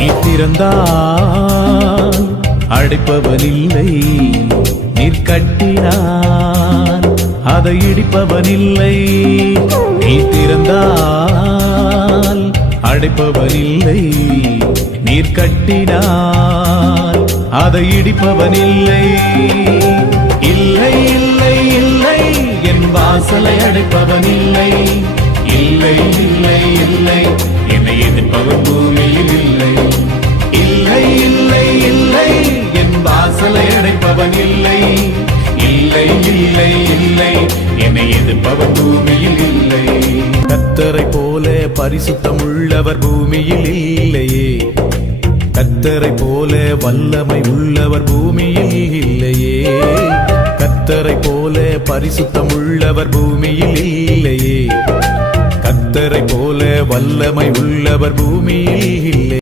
நீ திறந்தால் அடைப்பவனில்லை, நீர் கட்டினான் அதை இடிப்பவனில்லை. நீ திறந்தால் அடைப்பவனில்லை, நீர் கட்டினான் அதை இடிப்பவனில்லை. இல்லை இல்லை இல்லை என் வாசலை அடைப்பவனில்லை. இல்லை இல்லை இல்லை என்னை எதிர்ப்பவன் பூமியில் இல்லை. இல்லை இல்லை இல்லை என் வாசலை அடைப்பவன் இல்லை. இல்லை இல்லை இல்லை என்னை எதிர்ப்பவன் பூமியில் இல்லை. கர்த்தரை போல பரிசுத்தம் உள்ளவர் பூமியில் இல்லையே, கர்த்தரை போல வல்லமை உள்ளவர் பூமியில் இல்லையே. கர்த்தரை போல பரிசுத்தம் உள்ளவர் பூமியில் இல்லையே, கர்த்தரை போல வல்லமை உள்ளவர் பூமியில் இல்லை.